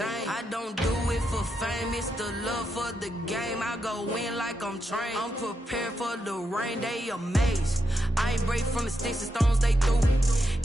entertained. I don't do it for fame, it's the love for the game. I go in like I'm trained. I'm prepared for the rain, they amazed. I ain't break from the sticks and stones they threw.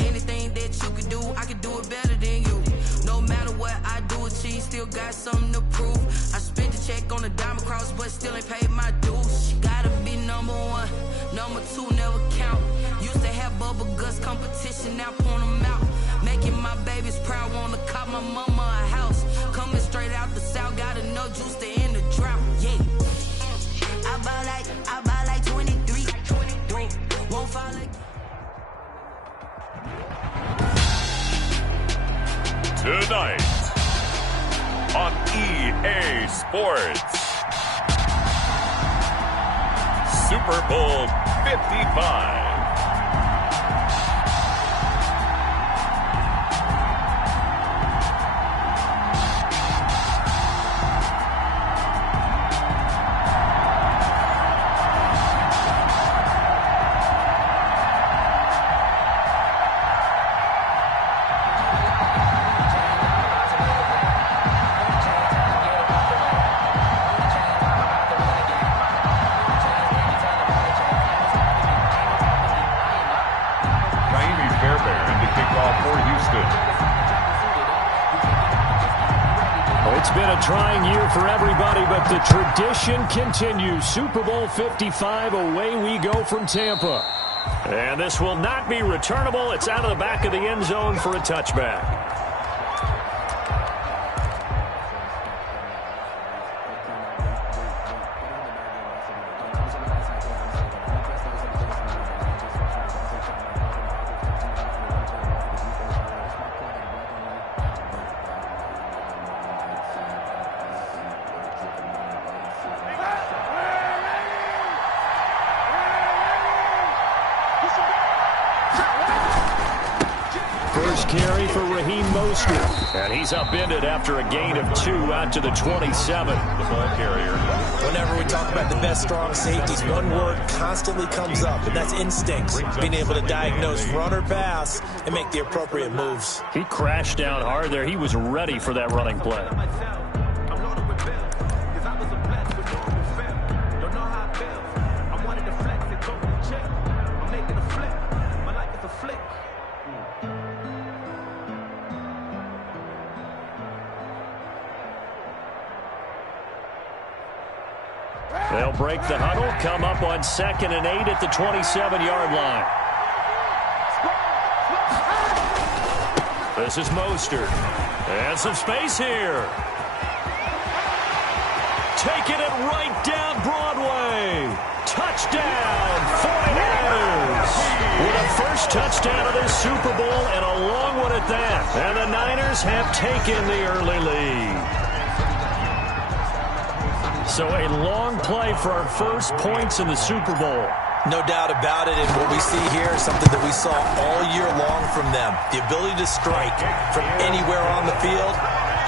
Anything that you could do, I could do it better than you. No matter what I do, achieve, still got something to prove. I spent the check on the diamond cross, but still ain't paid my dues. Gotta be number one, number two never count. Used to have bubble guts competition, now point them out. Making my babies proud, wanna cop my mama a house. Coming straight out the south, got enough juice to end the drought. Yeah, I buy like 23. Won't fall like. Tonight on EA Sports, Super Bowl 55. It's been a trying year for everybody, but the tradition continues. Super Bowl 55, away we go from Tampa. And this will not be returnable. It's out of the back of the end zone for a touchback. Carry for Raheem Mostert. And he's upended after a gain of 2 out to the 27. The ball carrier. Whenever we talk about the best strong safeties, one word constantly comes up, and that's instincts. Being able to diagnose run or pass and make the appropriate moves. He crashed down hard there. He was ready for that running play. They'll break the huddle, come up on 2nd and 8 at the 27-yard line. This is Mostert. And some space here. Taking it right down Broadway. Touchdown, 49ers. With a first touchdown of this Super Bowl and a long one at that. And the Niners have taken the early lead. So a long play for our first points in the Super Bowl. No doubt about it, and what we see here is something that we saw all year long from them. The ability to strike from anywhere on the field.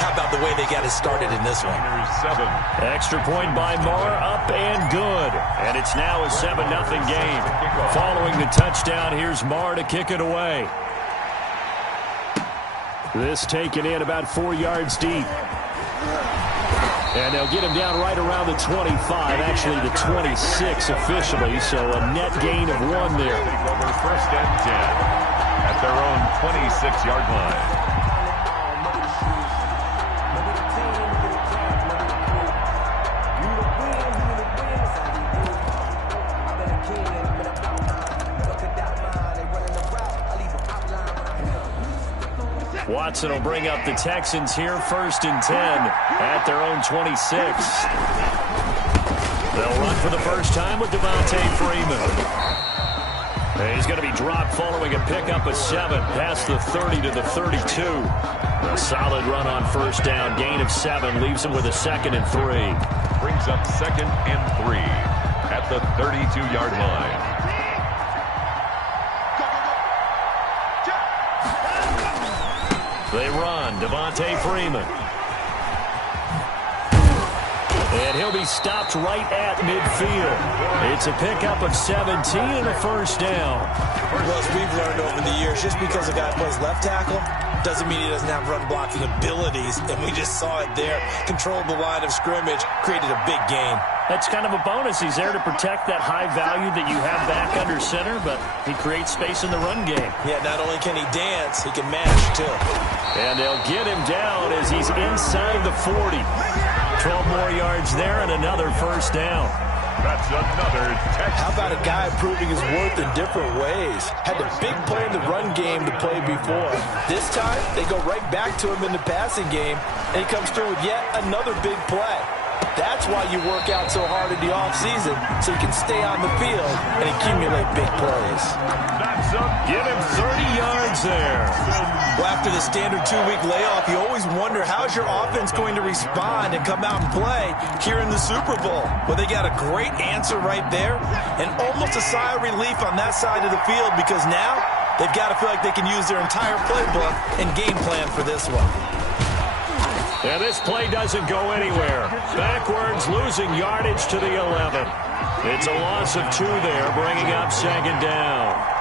How about the way they got it started in this one? Extra point by Marr, up and good. And it's now a 7-0 game. Following the touchdown, here's Marr to kick it away. This taken in about 4 yards deep. And they'll get him down right around the 25, actually the 26 officially, so a net gain of 1 there. Over 1st and 10 at their own 26-yard line. Watson will bring up the Texans here, 1st and 10 at their own 26. They'll run for the first time with Devontae Freeman. And he's going to be dropped following a pickup of 7 past the 30 to the 32. A solid run on 1st down, gain of 7, leaves him with a 2nd and 3. Brings up 2nd and 3 at the 32-yard line. They run. Devontae Freeman. And he'll be stopped right at midfield. It's a pickup of 17 and a first down. Well, as we've learned over the years, just because a guy plays left tackle doesn't mean he doesn't have run-blocking abilities, and we just saw it there. Controlled the line of scrimmage, created a big gain. That's kind of a bonus. He's there to protect that high value that you have back under center, but he creates space in the run game. Yeah, not only can he dance, he can mash, too. And they'll get him down as he's inside the 40. 12 more yards there and another first down. That's another touchdown. How about a guy proving his worth in different ways? Had the big play in the run game to play before. This time, they go right back to him in the passing game, and he comes through with yet another big play. That's why you work out so hard in the offseason, so you can stay on the field and accumulate big plays. Give him 30 yards there. Well, after the standard 2-week layoff, you always wonder how's your offense going to respond and come out and play here in the Super Bowl. Well, they got a great answer right there and almost a sigh of relief on that side of the field because now they've got to feel like they can use their entire playbook and game plan for this one. And this play doesn't go anywhere. Backwards, losing yardage to the 11. It's a loss of 2 there, bringing up second down.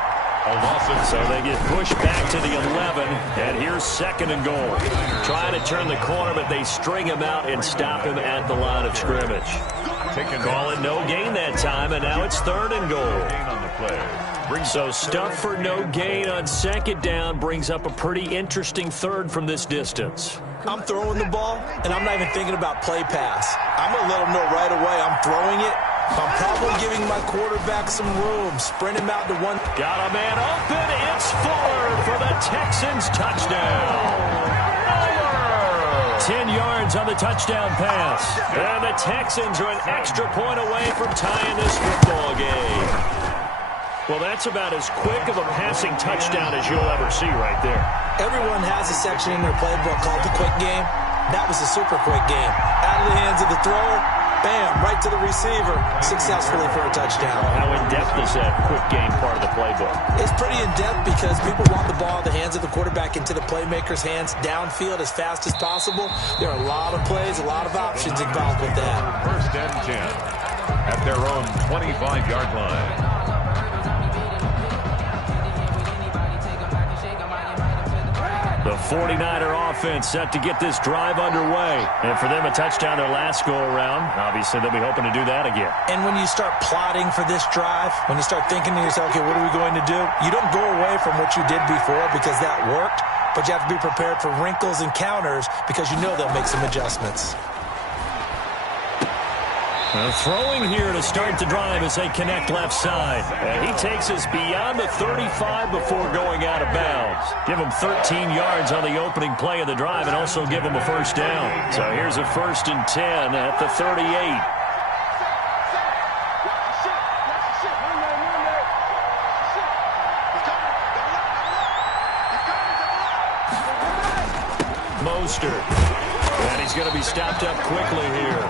So they get pushed back to the 11, and here's second and goal. Trying to turn the corner, but they string him out and stop him at the line of scrimmage. Call it no gain that time, and now it's third and goal. So stuff for no gain on second down brings up a pretty interesting third from this distance. I'm throwing the ball, and I'm not even thinking about play pass. I'm going to let them know right away I'm throwing it. I'm probably giving my quarterback some room. Sprint him out to one. Got a man open. It's Fuller for the Texans touchdown. 10 yards on the touchdown pass. And the Texans are an extra point away from tying this football game. Well, that's about as quick of a passing touchdown as you'll ever see right there. Everyone has a section in their playbook called the quick game. That was a super quick game. Out of the hands of the thrower, bam, right to the receiver, successfully for a touchdown. How in-depth is that quick game part of the playbook? It's pretty in-depth because people want the ball in the hands of the quarterback into the playmaker's hands downfield as fast as possible. There are a lot of plays, a lot of options involved with that. First and 10 at their own 25-yard line. The 49er offense set to get this drive underway. And for them, a touchdown their last go-around. Obviously, they'll be hoping to do that again. And when you start plotting for this drive, when you start thinking to yourself, okay, what are we going to do? You don't go away from what you did before because that worked, but you have to be prepared for wrinkles and counters because you know they'll make some adjustments. Throwing here to start the drive as they connect left side. And he takes us beyond the 35 before going out of bounds. Give him 13 yards on the opening play of the drive and also give him a first down. So here's a first and 10 at the 38. Mostert. And he's going to be stopped up quickly here.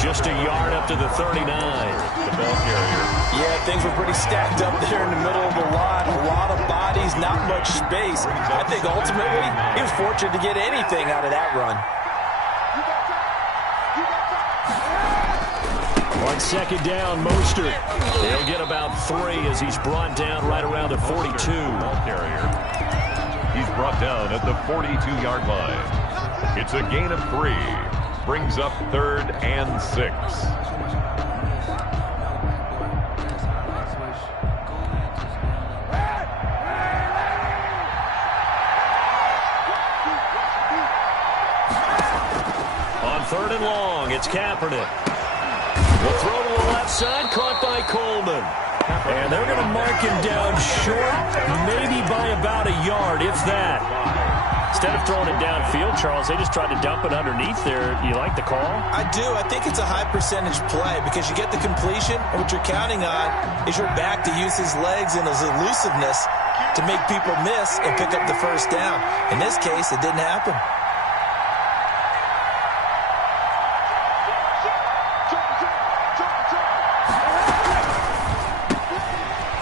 Just a yard up to the 39. The ball carrier. Yeah, things were pretty stacked up there in the middle of the line. A lot of bodies, not much space. I think ultimately he was fortunate to get anything out of that run. On second down, Mostert. He'll get about 3 as he's brought down right around the 42. Ball carrier. He's brought down at the 42-yard line. It's a gain of 3. Brings up third and 6. On third and long, it's Kaepernick. The throw to the left side, caught by Coleman. And they're going to mark him down short, maybe by about a yard, if that. Instead of throwing it downfield, Charles, they just tried to dump it underneath there. You like the call? I do. I think it's a high percentage play because you get the completion, and what you're counting on is your back to use his legs and his elusiveness to make people miss and pick up the first down. In this case, it didn't happen.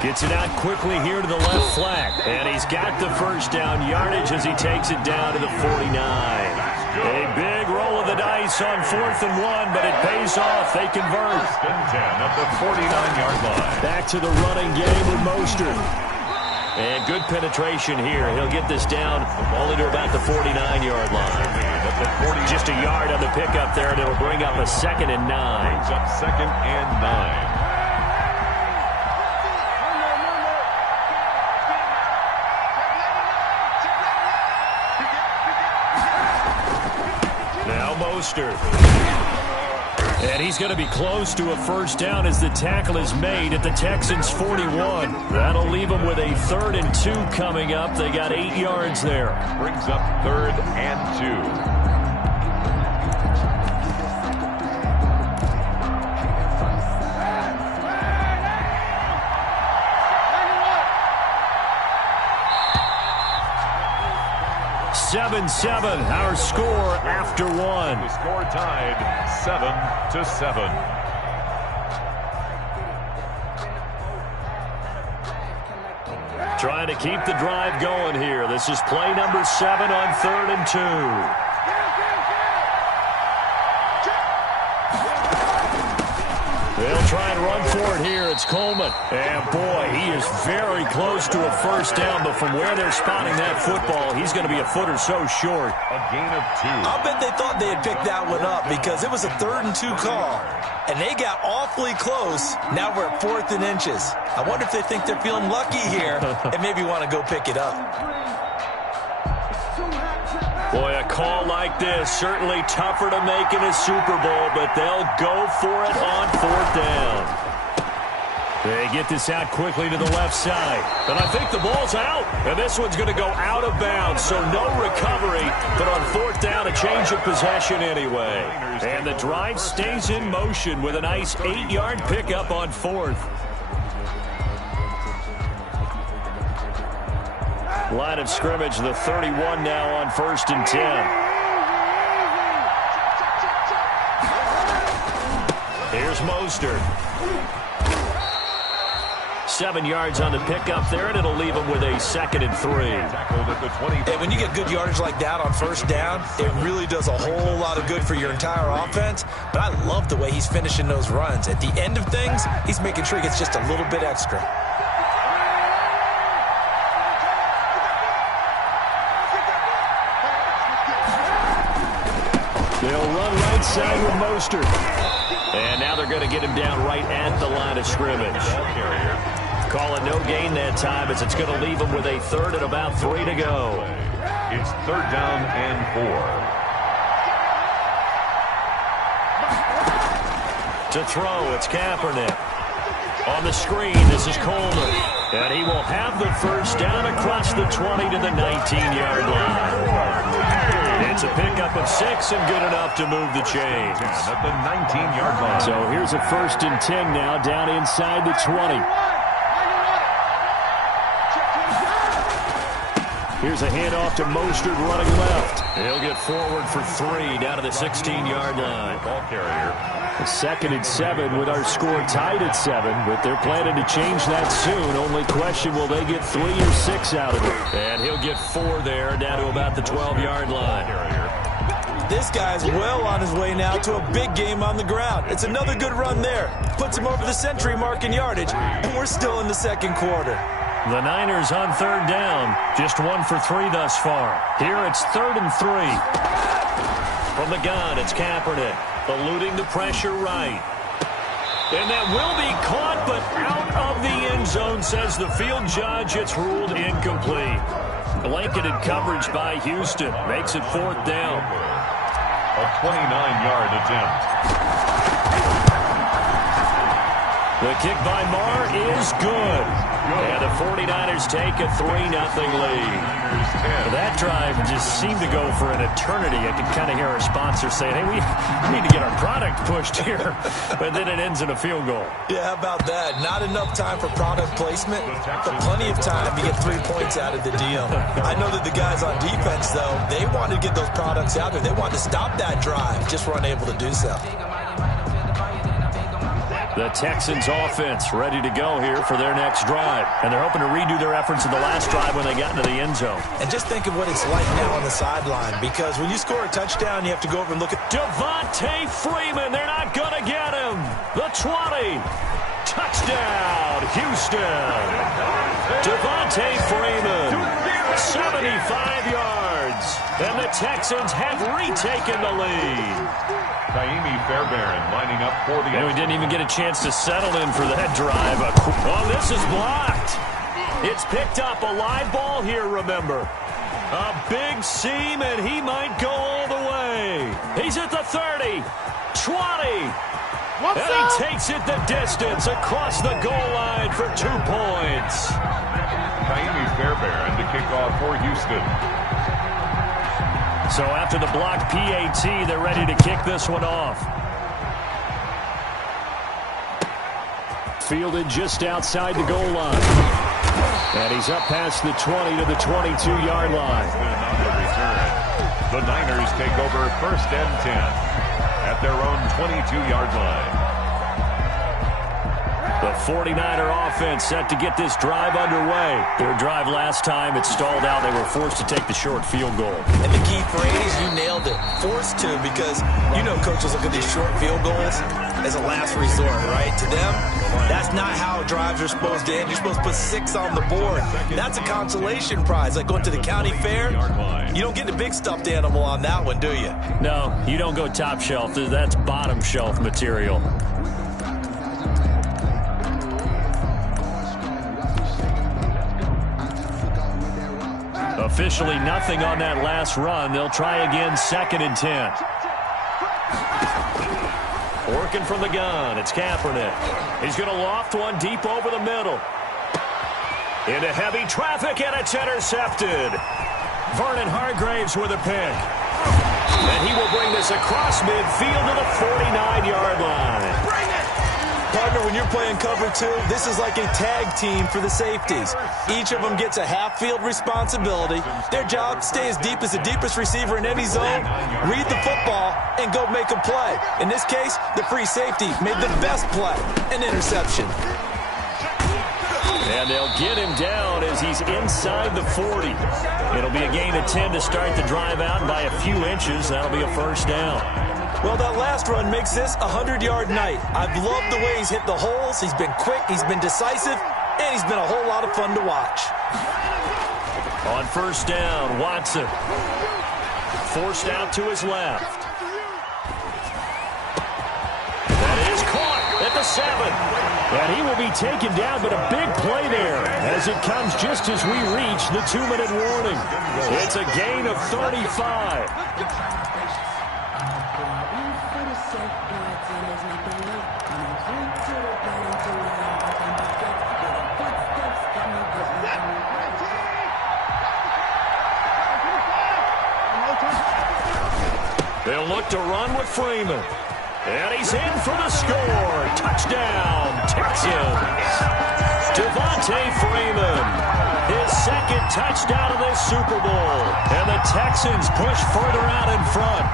Gets it out quickly here to the left flank. And he's got the first down yardage as he takes it down to the 49. A big roll of the dice on 4th and 1, but it pays off. They convert. 1st and 10 at the 49-yard line. Back to the running game with Mostert. And good penetration here. He'll get this down only to about the 49-yard line. Just a yard on the pickup there, and it'll bring up a 2nd and 9. Brings up 2nd and 9. Now Mostert. And he's going to be close to a 1st down as the tackle is made at the Texans' 41. That'll leave them with a 3rd and 2 coming up. They got 8 yards there. Brings up 3rd and 2. Seven, our score after 1. The score tied 7-7. Trying to keep the drive going here. This is play number 7 on 3rd and 2. They'll try and run for it here. It's Coleman. And, boy, he is very close to a 1st down, but from where they're spotting that football, he's going to be a foot or so short. A gain of 2. I'll bet they thought they had picked that one up because it was a 3rd and 2 call. And they got awfully close. Now we're at 4th and inches. I wonder if they think they're feeling lucky here and maybe want to go pick it up. Boy, a call like this, certainly tougher to make in a Super Bowl, but they'll go for it on 4th down. They get this out quickly to the left side. And I think the ball's out. And this one's going to go out of bounds, so no recovery. But on 4th down, a change of possession anyway. And the drive stays in motion with a nice 8-yard pickup on 4th. Line of scrimmage, the 31 now on 1st and 10. Here's Mostert. 7 yards on the pickup there, and it'll leave him with a 2nd and 3. And when you get good yardage like that on 1st down, it really does a whole lot of good for your entire offense. But I love the way he's finishing those runs. At the end of things, he's making sure he gets just a little bit extra. They'll run right side with Mostert. And now they're going to get him down right at the line of scrimmage. Call it no gain that time as it's going to leave him with a 3rd and about 3 to go. It's 3rd down and 4. To throw, it's Kaepernick. On the screen, this is Coleman. And he will have the 1st down across the 20 to the 19-yard line. It's a pickup of 6 and good enough to move the chains. At the 19-yard line. So here's a 1st and 10 now down inside the 20. Here's a handoff to Mostert running left. He'll get forward for 3 down to the 16-yard line. Ball carrier. A 2nd and 7 with our score tied at 7, but they're planning to change that soon. Only question, will they get 3 or 6 out of it? And he'll get 4 there down to about the 12-yard line. This guy's well on his way now to a big game on the ground. It's another good run there. Puts him over the century mark in yardage, and we're still in the 2nd quarter. The Niners on 3rd down. Just 1 for 3 thus far. Here it's 3rd and 3. From the gun, it's Kaepernick. Eluding the pressure right. And that will be caught, but out of the end zone, says the field judge. It's ruled incomplete. Blanketed coverage by Houston. Makes it 4th down. A 29-yard attempt. The kick by Marr is good. And the 49ers take a 3-0 lead. That drive just seemed to go for an eternity. I could kind of hear our sponsor saying, hey, we need to get our product pushed here. But then it ends in a field goal. Yeah, how about that? Not enough time for product placement, but plenty of time to get 3 points out of the deal. I know that the guys on defense, though, they wanted to get those products out there. They wanted to stop that drive, just weren't able to do so. The Texans offense ready to go here for their next drive. And they're hoping to redo their efforts in the last drive when they got into the end zone. And just think of what it's like now on the sideline, because when you score a touchdown, you have to go over and look at Devontae Freeman. They're not going to get him. The 20. Touchdown, Houston. Devontae Freeman, 75 yards. And the Texans have retaken the lead. Fairbairn lining up for the... And we didn't even get a chance to settle in for that drive. Oh, this is blocked. It's picked up. A live ball here, remember. A big seam, and he might go all the way. He's at the 30, 20. And he takes it the distance across the goal line for 2 points. Fairbairn to kick off for Houston. So after the blocked PAT, they're ready to kick this one off. Fielded just outside the goal line. And he's up past the 20 to the 22-yard line. On the return, the Niners take over 1st and 10 at their own 22-yard line. The 49er offense set to get this drive underway. Their drive last time, it stalled out. They were forced to take the short field goal. And the key phrase, you nailed it, forced to, because you know coaches look at these short field goals as a last resort, right? To them, that's not how drives are supposed to end. You're supposed to put 6 on the board. That's a consolation prize, like going to the county fair. You don't get the big stuffed animal on that one, do you? No, you don't go top shelf. That's bottom shelf material. Officially nothing on that last run. They'll try again, 2nd and 10. Working from the gun, it's Kaepernick. He's going to loft one deep over the middle. Into heavy traffic, and it's intercepted. Vernon Hargraves with a pick. And he will bring this across midfield to the 49-yard line. Partner, when you're playing cover 2, this is like a tag team for the safeties. Each of them gets a half-field responsibility. Their job, stay as deep as the deepest receiver in any zone, read the football, and go make a play. In this case, the free safety made the best play, an interception. And they'll get him down as he's inside the 40. It'll be a gain of 10 to start the drive out, and by a few inches, that'll be a 1st down. Well, that last run makes this a 100-yard night. I've loved the way he's hit the holes. He's been quick, he's been decisive, and he's been a whole lot of fun to watch. On 1st down, Watson. Forced out to his left. That is caught at the 7. And he will be taken down, but a big play there as it comes just as we reach the 2-minute warning. It's a gain of 35. They'll look to run with Freeman. And he's in for the score. Touchdown, Texans. Devontae Freeman, his 2nd touchdown of this Super Bowl. And the Texans push further out in front.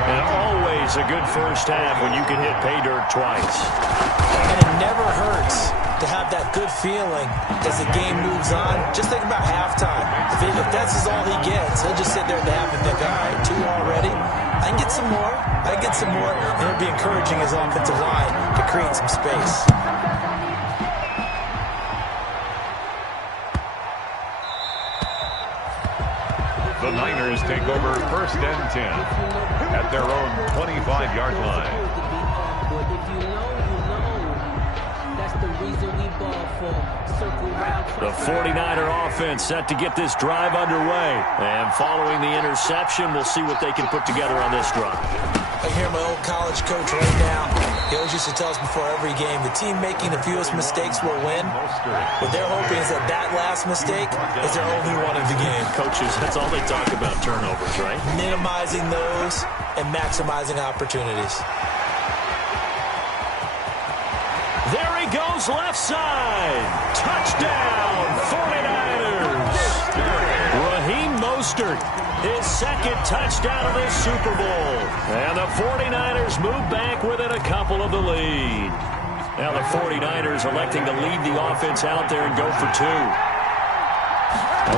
And always a good first half when you can hit pay dirt twice. And it never hurts to have that good feeling as the game moves on. Just think about halftime. If that's all he gets, he'll just sit there at the half and think, all right, 2 already. I can get some more. I can get some more. And it'll be encouraging his offensive line to create some space. The Niners take over 1st and 10 at their own 25-yard line. The 49er offense set to get this drive underway. And following the interception, we'll see what they can put together on this drive. I hear my old college coach right now. He always used to tell us before every game, the team making the fewest mistakes will win. What they're hoping is that last mistake is their only one of the game. Coaches, that's all they talk about, turnovers, right? Minimizing those and maximizing opportunities. There he goes, left side. Touchdown, 49ers. Raheem Mostert, his 2nd touchdown of this Super Bowl. And the 49ers move back within a couple of the lead. Now the 49ers electing to lead the offense out there and go for 2.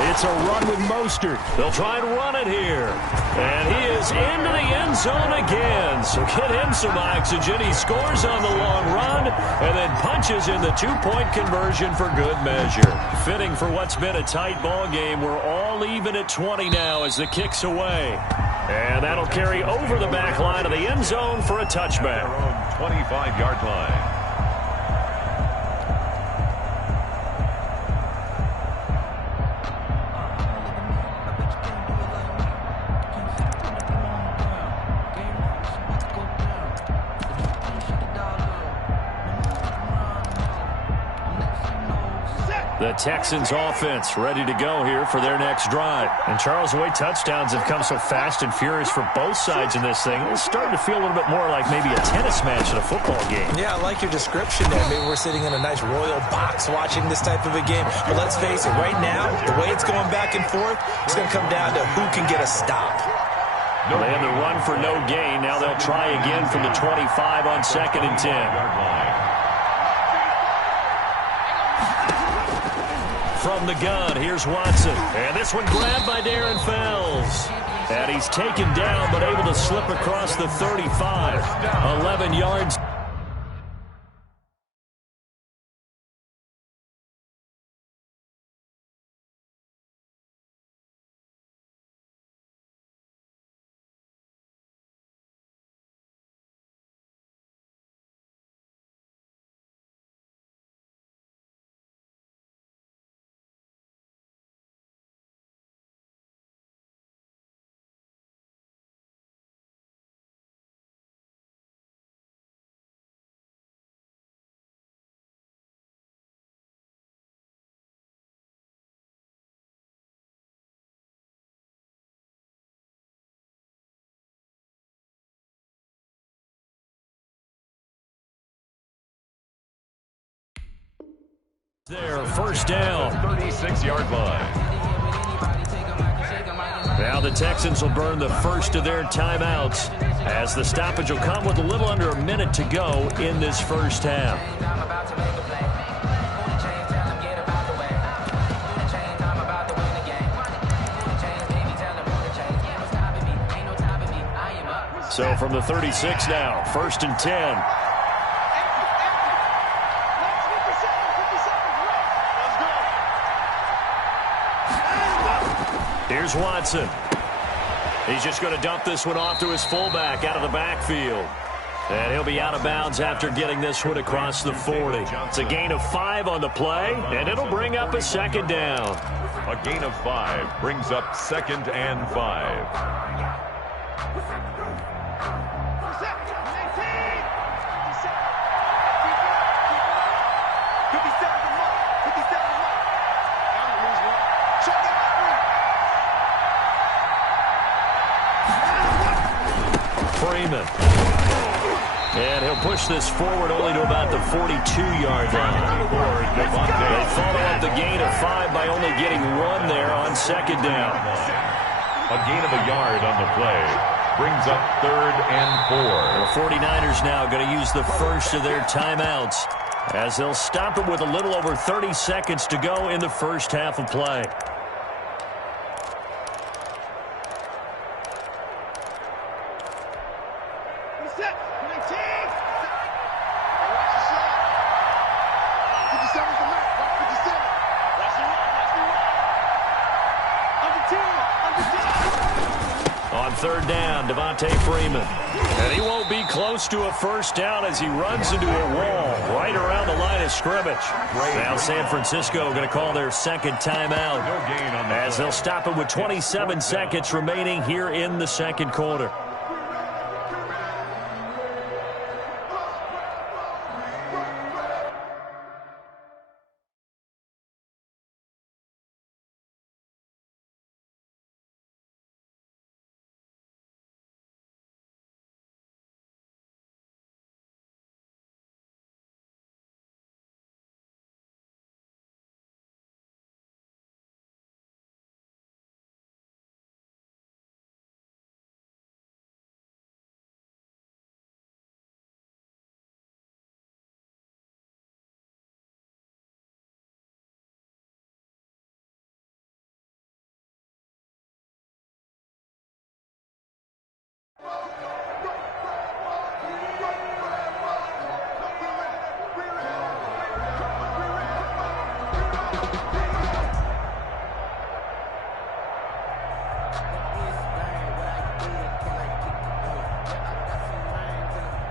It's a run with Mostert. They'll try and run it here. And he is into the end zone again. So get him some oxygen. He scores on the long run and then punches in the 2-point conversion for good measure. Fitting for what's been a tight ball game. We're all even at 20 now as the kick's away. And that'll carry over the back line of the end zone for a touchback. 25-yard line. The Texans offense ready to go here for their next drive. And Charles, the way touchdowns have come so fast and furious for both sides in this thing, it's starting to feel a little bit more like maybe a tennis match at a football game. Yeah, I like your description there. Maybe we're sitting in a nice royal box watching this type of a game. But let's face it, right now, the way it's going back and forth, it's going to come down to who can get a stop. They had the run for no gain. Now they'll try again from the 25 on 2nd and 10. From the gun, here's Watson. And this one grabbed by Darren Fells. And he's taken down, but able to slip across the 35. 11 yards. There, first down. 36-yard line. Now the Texans will burn the first of their timeouts as the stoppage will come with a little under a minute to go in this first half. So from the 36 now, 1st and 10. Here's Watson. He's just going to dump this one off to his fullback out of the backfield. And he'll be out of bounds after getting this one across the 40. It's a gain of 5 on the play, and it'll bring up a 2nd down. A gain of 5 brings up 2nd and 5. Freeman. And he'll push this forward only to about the 42-yard line. They follow up the gain of 5 by only getting 1 there on 2nd down. A gain of a yard on the play brings up 3rd and 4. The 49ers now going to use the first of their timeouts as they'll stop it with a little over 30 seconds to go in the first half of play. On 3rd down, Freeman. And he won't be close to a first down as he runs into a wall right around the line of scrimmage. Now San Francisco going to call their 2nd timeout as they'll stop it with 27 seconds remaining here in the 2nd quarter.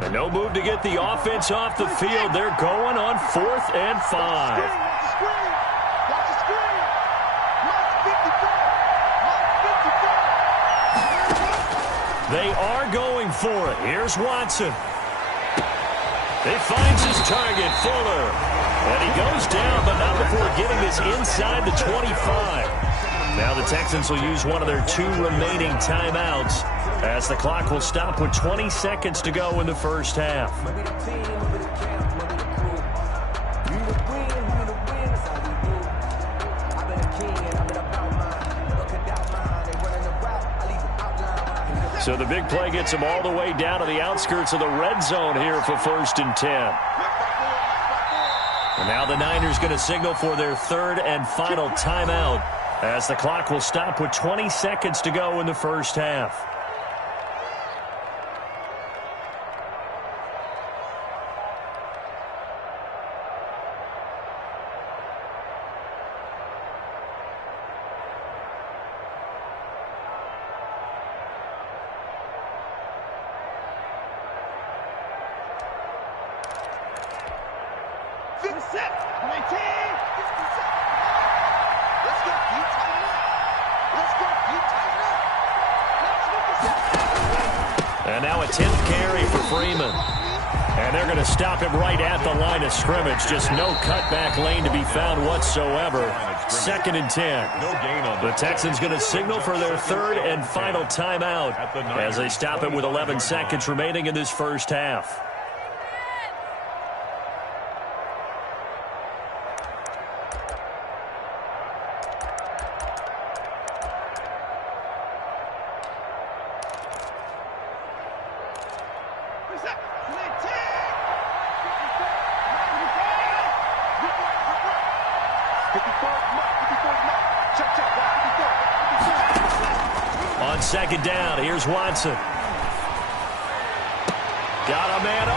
And no move to get the offense off the field. They're going on 4th and 5. They are going for it. Here's Watson. He finds his target, Fuller. And he goes down, but not before getting this inside the 25. Now the Texans will use one of their 2 remaining timeouts as the clock will stop with 20 seconds to go in the first half. So the big play gets him all the way down to the outskirts of the red zone here for 1st and 10. And now the Niners going to signal for their 3rd and final timeout as the clock will stop with 20 seconds to go in the first half. And now a 10th carry for Freeman. And they're going to stop him right at the line of scrimmage. Just no cutback lane to be found whatsoever. 2nd and 10. The Texans going to signal for their 3rd and final timeout as they stop him with 11 seconds remaining in this first half. On 2nd down, here's Watson. Got a man